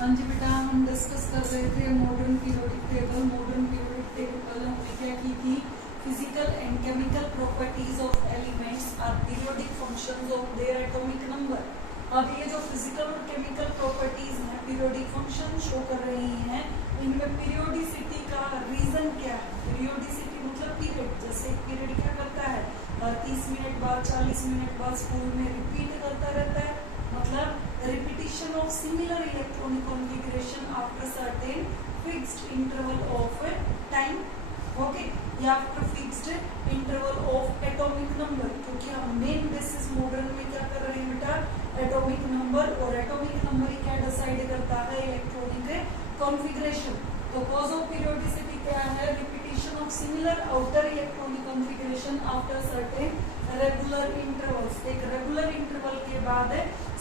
हाँ जी बेटा, हम डिस्कस कर रहे थे modern periodic table. Modern periodic table हमने क्या की थी, physical and chemical properties of elements are periodic functions of their atomic number. अब ये जो फिजिकल और केमिकल प्रॉपर्टीज हैं पीरियोडिक फंक्शन शो कर रही हैं, इनमें पीरियोडिसिटी का रीजन क्या है। पीरियोडिसिटी मतलब पीरियड, जैसे एक पीरियड क्या करता है, हर 30 मिनट बाद 40 मिनट बाद स्कूल में रिपीट करता रहता है, मतलब repetition of similar electronic configuration after certain fixed interval of time, okay, या after fixed interval of atomic number। क्योंकि हम मेन बेसिस मॉडर्न में क्या कर रहे हैं बेटा, एटॉमिक नंबर, और एटॉमिक नंबर ही क्या डिसाइड करता है, इलेक्ट्रॉनिक कॉन्फ़िगरेशन। तो कॉज ऑफ पीरियोडिसिटी क्या है, repetition of similar outer electronic configuration after certain regular intervals. एक रेगुलर इंटरवल के बाद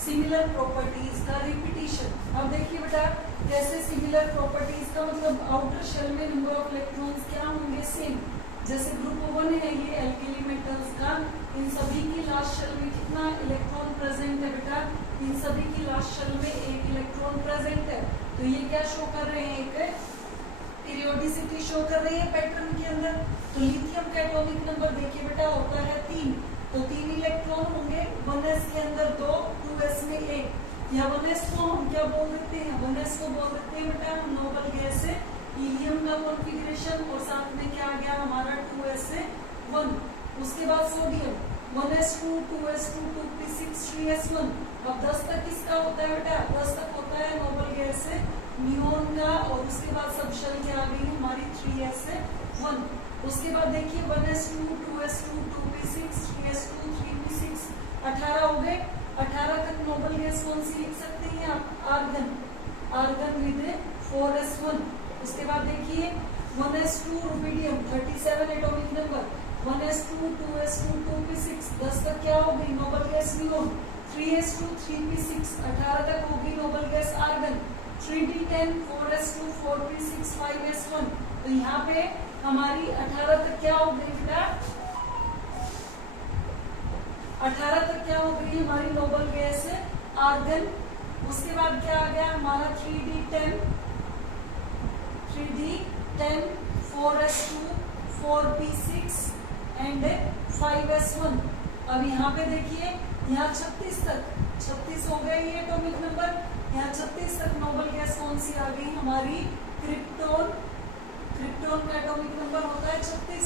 सिमिलर प्रॉपर्टीज का रिपीटिशन। अब देखिए बेटा, कैसे सिमिलर प्रॉपर्टीज का मतलब आउटर शेल में नंबर ऑफ इलेक्ट्रॉन्स क्या होंगे, सेम। जैसे ग्रुप 1 है ये एल्केली मेटल्स का, इन सभी की लास्ट शेल में कितना इलेक्ट्रॉन प्रेजेंट है बेटा, इन सभी की लास्ट शेल में एक इलेक्ट्रॉन प्रेजेंट है। तो ये क्या शो कर रहे हैं, एक पीरियोडिसिटी शो कर रही है पैटर्न के अंदर। तो लिथियम का एटॉमिक नंबर देखिए बेटा होता है 3, तो 3 इलेक्ट्रॉन होंगे, 1s के अंदर 2, 2s में 1। या 1s को हम क्या बोल देते हैं, 1s को बोल देते हैं बेटा हम नोबल गैस है, हीलियम का कॉन्फ़िगरेशन, और साथ में क्या आ गया हमारा 2s1। उसके बाद sodium 1s2, 2s2, 2p6, 3s1। अब 10 तक किसका होता है बेटा, 10 तक होता है नोबल गैस है नियोन का, और उसके बाद सब शेल क्या आ गई हमारी 3s1। उसके बाद देखिए 1s2, 2s2, 2p6, 3s2, 3p6, 18 हो गए। 18 तक नोबल गैस कौन सी लिख सकते हैं आप, आर्गन, आर्गन विद 4s1। उसके बाद देखिए 1s2 rubidium 37 atomic number, 1s2, 2s2, 2p6, 10 तक क्या हो गई noble gas neon, 3s2, 3p6, 18 तक होगी noble gas argon, 3d10, 4s2, 4p6, 5s1। तो यहाँ पे हमारी 18 तक क्या हो गई बेटा, 18 तक क्या हो गई हमारी नोबल गैस आर्गन। उसके बाद क्या आ गया हमारा 3d10, 4s2, 4p6 and 5s1। अब यहाँ पे देखिए, यहाँ 36 तक, 36 हो गए ये एटॉमिक नंबर। यहाँ 36 तक नोबल गैस कौन सी आ गई हमारी, क्रिप्टोन। क्रिप्टोन का एटॉमिक नंबर होता है 36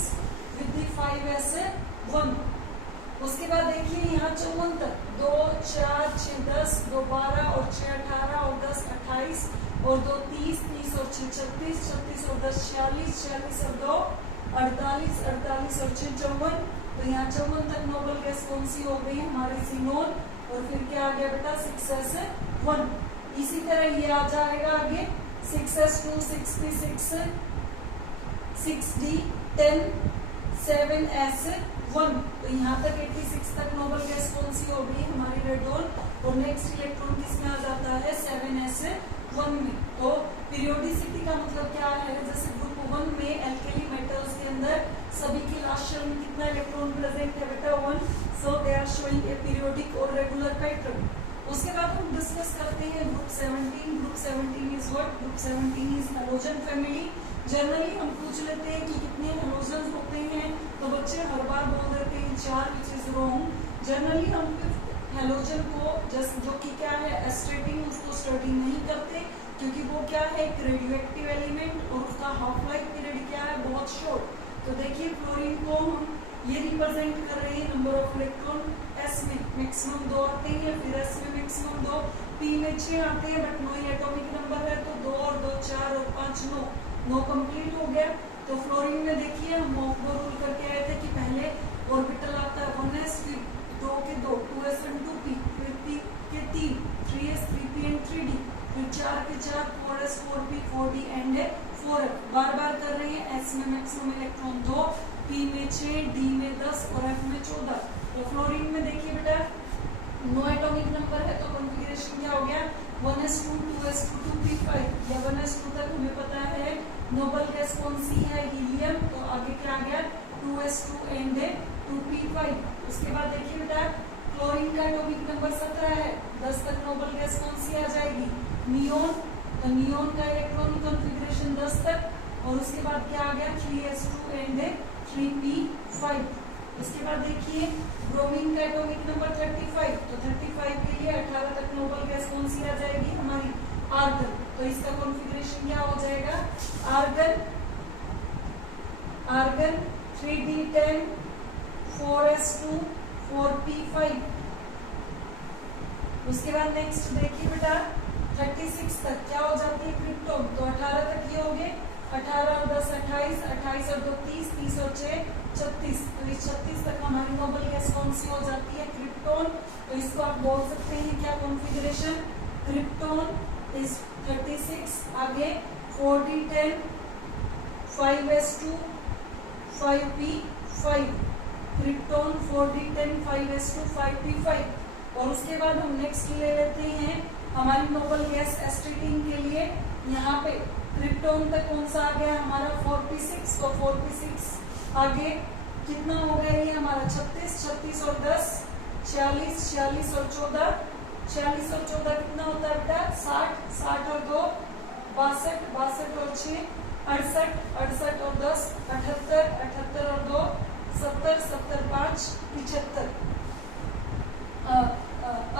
विद 5s1। उसके बाद देखिए यहाँ 54 तक, 2, 4, 6, 10, 2, 12 और 6, 18 और 10, 28 और 2, 30, 30 और 6, 36, 36 और 10, 46, 46 और 2, 48, 48 और 6, 54। तो यहाँ 54 तक नोबल गैस कौन सी हो गई हमारी सिनोन, और फिर क्या आ गया बेटा 6s1। इसी तरह ये आ जाएगा आगे 6s2, 6p6, 6d10, 7s1। तो यहाँ तक 86 तक नोबल गैस कौन सी हो गई हमारी रेडोन, और नेक्स्ट इलेक्ट्रॉन किसमें आ जाता है 7s1 में। तो पीरियोडिसिटी का मतलब क्या है, जैसे ग्रुप 1 में एल्केली मेटल्स के अंदर सभी की लास्ट शेल में कितना इलेक्ट्रॉन प्रेजेंट है बेटा 1, so they are showing a periodic और रेगुलर पैटर्न। उसके बाद हम डिस्कस करते हैं group 17। Group 17 is what, group 17 is halogen family. Generally हम पूछ लेते हैं कि कितने हैलोजन होते हैं, तो बच्चे हर बार बोल देते हैं 4, विच इज रॉन्ग। जनरली हम हैलोजन को जस्ट जो कि क्या है एस्टेटिंग, उसको स्टडी नहीं करते, क्योंकि वो क्या है एक रेडियोएक्टिव एलिमेंट, और उसका हाफ लाइफ पीरियड क्या है बहुत शॉर्ट। तो देखिए फ्लोरीन को हम ये रिप्रेजेंट कर रहे हैं नंबर ऑफ इलेक्ट्रॉन, एस में मैक्सिमम 2 आते हैं, फिर एस में मैक्सिमम 2, पी में 6 आते हैं, बट 9 एटॉमिक नंबर है, तो 2 और 2 4 और 5 9 कंप्लीट हो गया। तो फ्लोरीन में देखिए हम मोफो रूल करके आए थे कि पहले ऑर्बिटल आता है 1s, फिर 2 के 2, 2s एंड 2p, फिर p के 3, 3s, 3p एंड 3d, फिर 4 के 4, 4s, 4p, 4d and 4f। बार बार कर रहे हैं, s में मैक्सिमम इलेक्ट्रॉन 2, p में 6, d में 10 और f में 14। तो फ्लोरीन में देखिए बेटा 9 एटॉमिक नंबर है, तो कॉन्फ़िगरेशन क्या हो गया 1s2, 2s2, 2p5। या 1s2 तक हमें पता है नोबल गैस कौन सी है, हीलियम। तो आगे क्या आ गया 2s2 एंड 2p5। उसके बाद देखिए बेटा क्लोरीन का एटॉमिक नंबर 17 है, 10 तक नोबल गैस कौन सी आ जाएगी, नियोन। तो नियोन का इलेक्ट्रॉनिक कॉन्फ़िगरेशन 10 तक, और उसके बाद क्या आ गया 3s2 एंड 3p5। इसके बाद देखिए ब्रोमीन का एटॉमिक नंबर 35, तो 35 के लिए 18 तक नोबल गैस कौन सी आ जाएगी हमारी आर्गन। तो इसका कॉन्फ़िगरेशन क्या हो जाएगा आर्गन 3d10 4s2 4p5। उसके बाद नेक्स्ट देखिए बेटा 36 तक क्या हो जाती है क्रिप्टोन, तो 18 तक ये हो गए 18 और 10 28, 28 और 2 30, 30 और 6 36। तो इस 36 तक हमारी नोबल गैस कौन सी हो जाती है क्रिप्टोन। तो इसको आप बोल सकते हैं क्या कॉन्फ़िगरेशन क्रिप्टोन इज 36। आगे 4d10 5s2 5p5 krypton 4d10 5s2 5p5। और उसके बाद हम नेक्स्ट ले लेते हैं हमारी नोबल गैस एस्टेटिन के लिए। यहाँ पे क्रिप्टोन तक कौन सा आ गया हमारा 4p6, तो 4p6 आगे कितना हो गया ये हमारा 36, 36 और 10 46, 46 और 14, 46 और 14 कितना होता है बेटा 60, 60 और 2 62, 62 और 6 68, 68 और 10 78, 78 और 2 70, 70 5 75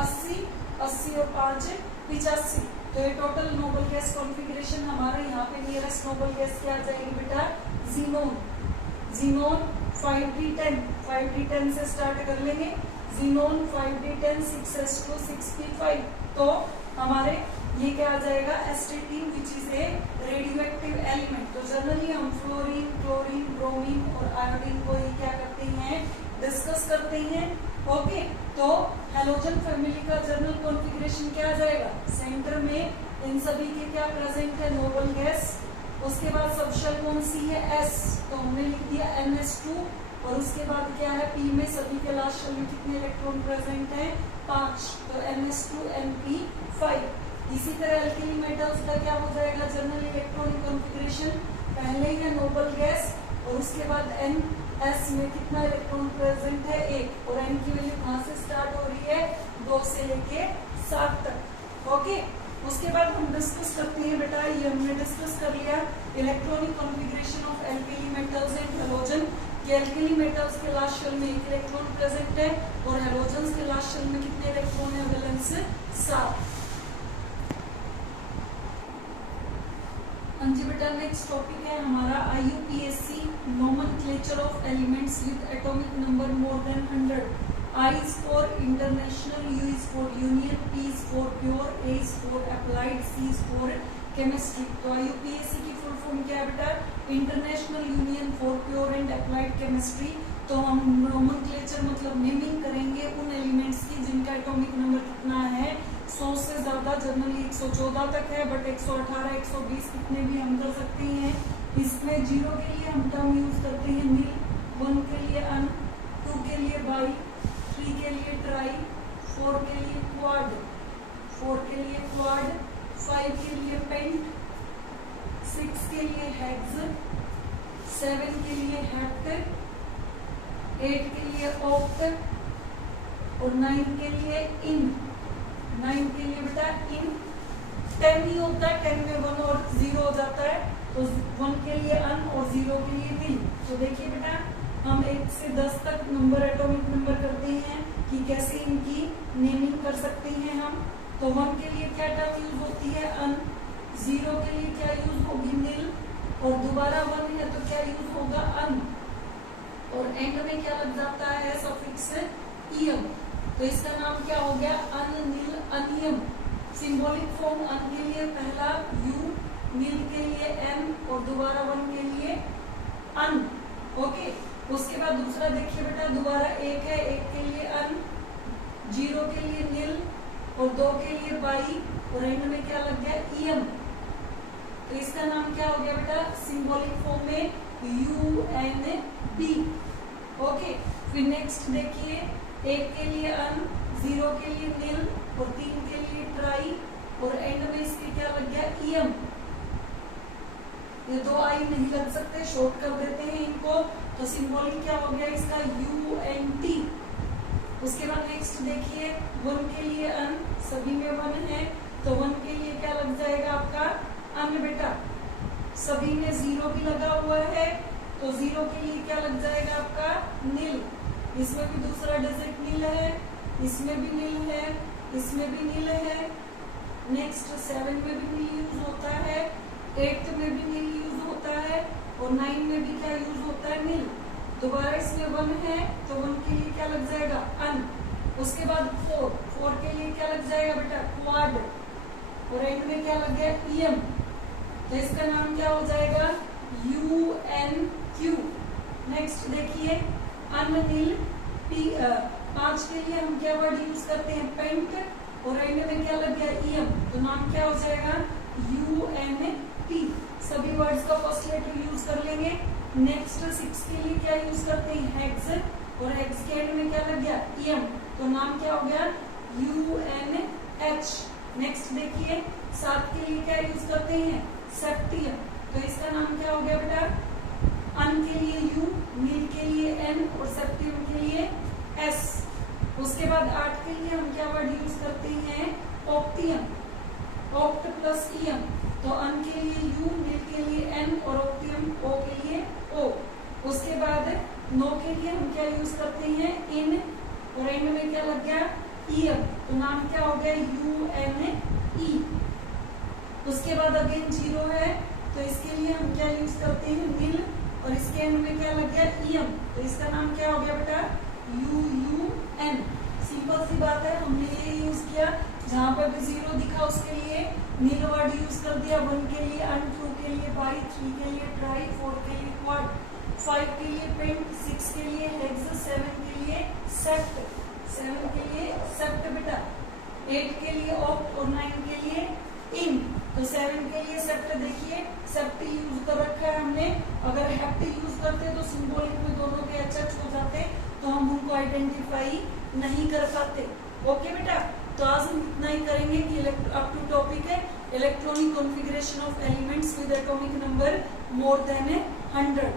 80, 80 और 5 85। तो ये टोटल नोबल गैस कॉन्फ़िगरेशन हमारा यहाँ पे नियरेस्ट नोबल गैस क्या आ जाएगी बेटा जीनोन। जीनोन 5d10, 5d10 से स्टार्ट कर लेंगे जीनोन 5d10 6s2 6p5। तो हमारे ये क्या आ जाएगा एस्टेटिन which is a radioactive element. तो जनरली हम फ्लोरीन क्लोरीन ब्रोमीन और आयोडीन को ही क्या करते हैं डिस्कस करते हैं। ओके, तो हैलोजन फैमिली का जनरल कॉन्फ़िगरेशन क्या आ जाएगा सेंटर में इन सभी के क्या प्रेजेंट है नोबल गैस। उसके बाद सबशेल कौन सी है S, तो हमने लिख दिया NS2। और उसके बाद क्या है P में सभी के लास्ट शेल में कितने इलेक्ट्रॉन प्रेजेंट है 5, तो NS2 NP5। इसी तरह अल्किली मेटल्स का क्या हो जाएगा जनरल इलेक्ट्रॉनिक कॉन्फ़िगरेशन पहले ही है नोबल गैस, और उसके बाद NS में कितना इलेक्ट्रॉन प्रेजेंट है 1, और N की वैल्यू कहाँ से स्टार्ट हो रही है 2 से लेके 7 तक। ओके, उसके बाद हम डिस्कस करते हैं बेटा, ये हमने डिस्कस कर लिया electronic configuration of alkali metals and halogen. कि एल्किली मेटल्स के लास्ट शेल में 1 इलेक्ट्रॉन प्रेजेंट है और हैलोजन्स के लास्ट शेल में कितने इलेक्ट्रॉन है वैलेंस 7। हाँ जी बेटा, नेक्स्ट टॉपिक है हमारा IUPAC nomenclature of elements with atomic number more than 100। I is for international, U is for union, P is for pure, A is for applied, C is for chemistry। तो IUPAC की full form क्या है बेटा international union for pure and applied chemistry. तो हम nomenclature मतलब naming करेंगे उन एलिमेंट्स की जिनका एटॉमिक नंबर कितना है 100 से ज्यादा, जनरली 114 तक है, बट 118 120 कितने भी हम कर सकते हैं। इसमें 0 के लिए हम टर्म यूज करते हैं नील, 1 के लिए अन, 2 के लिए बाई, 3 के लिए ट्राई, 4 के लिए क्वाड, 5 के लिए पेंट, 6 के लिए हेक्स, 7 के लिए हेप्ट, 8 के लिए ऑक्ट और 9 के लिए इन। 9 के लिए बेटा इन। 10 ही होता है, 10 में 1 और 0 हो जाता है, तो 1 के लिए अन और 0 के लिए विल। तो देखिए बेटा हम 1 से 10 तक नंबर एटॉमिक नंबर करते हैं कि कैसे इनकी नेमिंग कर सकते हैं हम। तो 1 के लिए क्या टर्म यूज होती है अन, 0 के लिए क्या यूज होगी नील, और दोबारा 1 है तो क्या यूज होगा अन, और एंड में क्या लग जाता है सफिक्स इयम। तो इसका नाम क्या हो गया अन नील अनियम। सिंबॉलिक फॉर्म अन के लिए पहला U, नील के लिए M और दोबारा 1 के लिए अन। ओके, उसके बाद दूसरा देखिए बेटा दोबारा 1 है, 1 के लिए अन, 0 के लिए नील और 2 के लिए बाई, और एंड में क्या लग गया इयम। तो इसका नाम क्या हो गया बेटा सिंबॉलिक फॉर्म में UNB। ओके, फिर नेक्स्ट देखिए 1 के लिए अन, 0 के लिए नील और 3 के लिए ट्राई, और एंड में इसके क्या लग गया इयम। ये 2 आई नहीं लग सकते, शॉर्ट कर देते हैं इनको, तो सिंबॉलिक क्या हो गया इसका UNT। उसके बाद नेक्स्ट देखिए 1 के लिए अन, सभी में 1 है, तो 1 के लिए क्या लग जाएगा आपका सभी में जीरो भी लगा हुआ है, तो जीरो के लिए क्या लग जाएगा आपका नील। इसमें भी दूसरा डिजिट नील है, इसमें भी नील है, इसमें भी नील है। नेक्स्ट 7 में भी नील यूज होता है, 8 में भी नील यूज होता है, और 9 में भी क्या यूज होता है नील। दोबारा इसमें 1 है, तो 1 के लिए क्या लग जाएगा अन। उसके बाद 4 के लिए क्या लग जाएगा बेटा क्वाड, और एंड में क्या लग गया ईएम, तो इसका नाम क्या हो जाएगा UNQ। नेक्स्ट देखिए अननील 5 के लिए हम क्या वर्ड यूज करते हैं पेंट, और एंड में क्या लग गया ईएम, तो नाम क्या हो जाएगा UNP। सभी वर्ड्स का फर्स्ट लेटर यूज कर लेंगे। नेक्स्ट 6 के लिए क्या यूज करते हैं हेक्स, और हेक्स के एंड में क्या लग गया ईएम, तो नाम क्या हो गया UNH। नेक्स्ट देखिए 7 के लिए क्या यूज करते हैं सेप्टियम, तो इसका नाम क्या हो गया बेटा अन के लिए U, नील के लिए N, और सेप्टियम के लिए S। उसके बाद 8 के लिए हम क्या वर्ड यूज करते हैं ऑक्टियम, ऑक्ट प्लस ईएम, तो अन के लिए U, नील के लिए N, और ऑक्टियम O के लिए O। उसके बाद 9 के लिए हम क्या यूज करते हैं इन, और एंड में क्या लग गया ईएम, तो नाम क्या हो गया UNE। उसके बाद अगेन 0 है, तो इसके लिए हम क्या यूज करते हैं नील, और इसके एंड में क्या लग गया ईएम, तो इसका नाम क्या हो गया बेटा UUN। सिंपल सी बात है, हमने ये यूज किया, जहां पर भी 0 दिखा उसके लिए नील वर्ड यूज कर दिया। 1 के लिए अन, 2 के लिए बाई, 3 के लिए ट्राई, 4 के लिए क्वाड, 5 के लिए पेंट, 6 के लिए हेक्स, 7 के लिए सेप्ट, 7 के लिए सेप्ट बेटा, 8 के लिए ऑक्ट, और 9 के लिए इन। तो 7 के लिए सेप्ट देखिए सेप्ट यूज कर रखा है हमने। अगर हेप्ट यूज करते तो सिंबॉलिक में दोनों के एचएच हो जाते, तो हम उनको आइडेंटिफाई नहीं कर पाते। ओके बेटा, तो आज हम इतना ही करेंगे कि अप टू टॉपिक है electronic configuration of elements with atomic number more than 100।